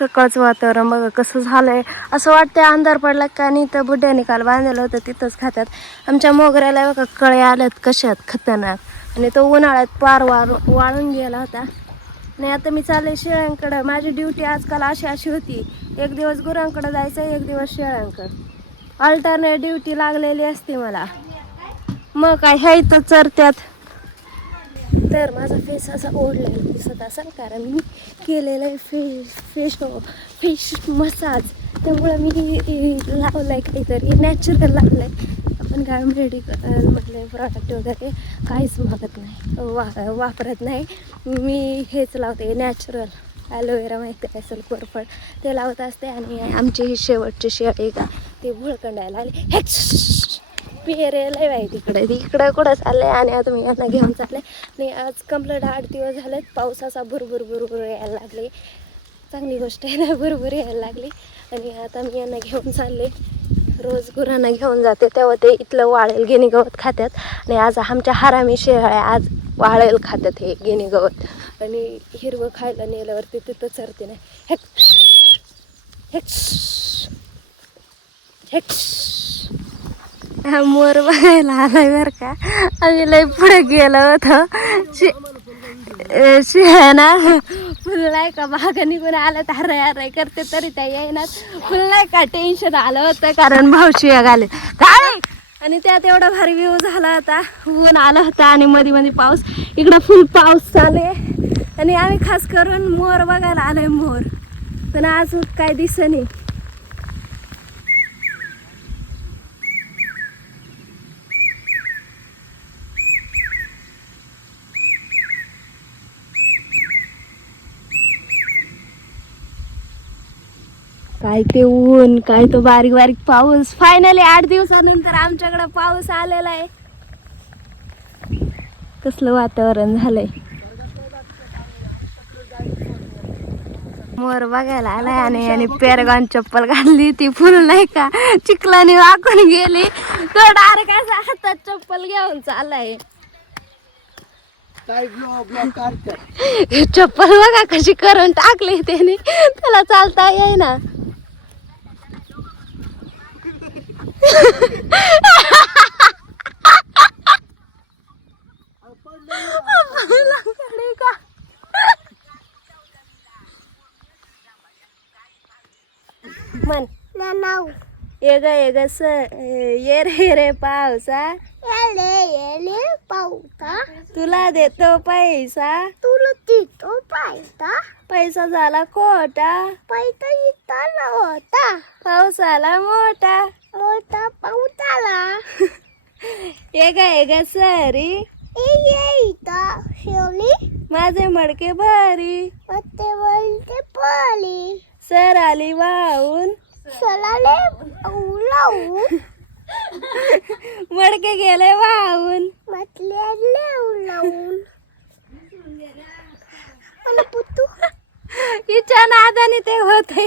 सकाळचं वातावरण बघा कसं झालंय. असं वाटतंय अंधार पडला का नाही तर बुड्याने काल बांधलेलं होतं तिथंच खात्यात. आमच्या मोगऱ्याला बघा कळे आल्यात कशात खतरनाक. आणि तो उन्हाळ्यात पार वाळून गेला होता. नाही आता मी चालले शेळ्यांकडं. माझी ड्युटी आजकाल अशी होती, एक दिवस गुरांकडे जायचं, एक दिवस शेळ्यांकडं. अल्टरनेट ड्युटी लागलेली असते मला. मग काय ह्या इथं चरत्यात. तर माझा फेस असा ओढलेला दिसत असेल कारण मी केलेलं आहे फेस मसाज. त्यामुळं मी लावलं आहे काहीतरी नॅचरल लावलं आहे. आपण काय मेडिकल म्हटलं प्रॉडक्ट वगैरे काहीच मागत नाही, वापरत नाही. मी हेच लावते नॅचरल. ॲलोवेरा माहिती असेल कोरफड, ते लावत असते. आणि आमची ही शेवटची शेळी का ते भुळकंडायला आली. पेरेलंय बाई तिकडं कुठं चाललंय. आणि आता मी यांना घेऊन चालले. आणि आज कंप्लीट 8 दिवस झालेत. पाऊस असा भुरभुर यायला लागले. चांगली गोष्ट आहे ना, भुरभुर यायला लागली. आणि आता मी यांना घेऊन चालले. रोज गुरांना घेऊन जाते तेव्हा ते इथलं वाळेल गिनी गवत खात्यात. आणि आज आमच्या हरामी शेळ्या आज वाळेल खात्यात हे गिनी गवत. आणि हिरवं खायला नेल्यावरती तिथं चरते नाही. मोर बघायला आलाय बरं का. आम्ही लय पुढे गेलो होतो. ना फुल नाही का मागं निघून आलं तर हराय करते तरी त्या येईनात. फुल नाही का टेन्शन आलं होतं कारण भावशी घाले काय. आणि त्यात एवढा भारी व्ह्यू झाला होता. ऊन आलं होतं आणि मध्ये पाऊस. इकडं फुल पाऊस चालू आहे. आणि आम्ही खास करून मोर बघायला आलोय. मोर पण आज काय दिसत काय ते ऊन, काय तो बारीक बारीक पाऊस. फायनली 8 दिवसानंतर आमच्याकडे पाऊस आलेला आहे. कसलं वातावरण झालंय. मोर बघायला आलाय. आणि पेरगान चप्पल घातली ती फुल नाही का चिखलाने वाकून गेली. तो डायरेक्ट असा हातात चप्पल घेऊन चाललाय. चप्पल बघा कशी करून टाकली त्याने, त्याला चालता येईना. मन ये ग ये रे पावसा, ये पावसा, तुला देतो पैसा, तुला देतो पैसा. पैसा झाला खोटा, पैसा इथं नव्हता. पाऊस आला मोठा, मोठा पाऊस आला. ये ग सरी, ये शेवली, माझे मडके भरी, माझे मडके भरी. सर आली वाहून, सराले लावून, मडके गेले वाहून, म्हटले लावून. मला पुतू हिच्या नादाने ते होते.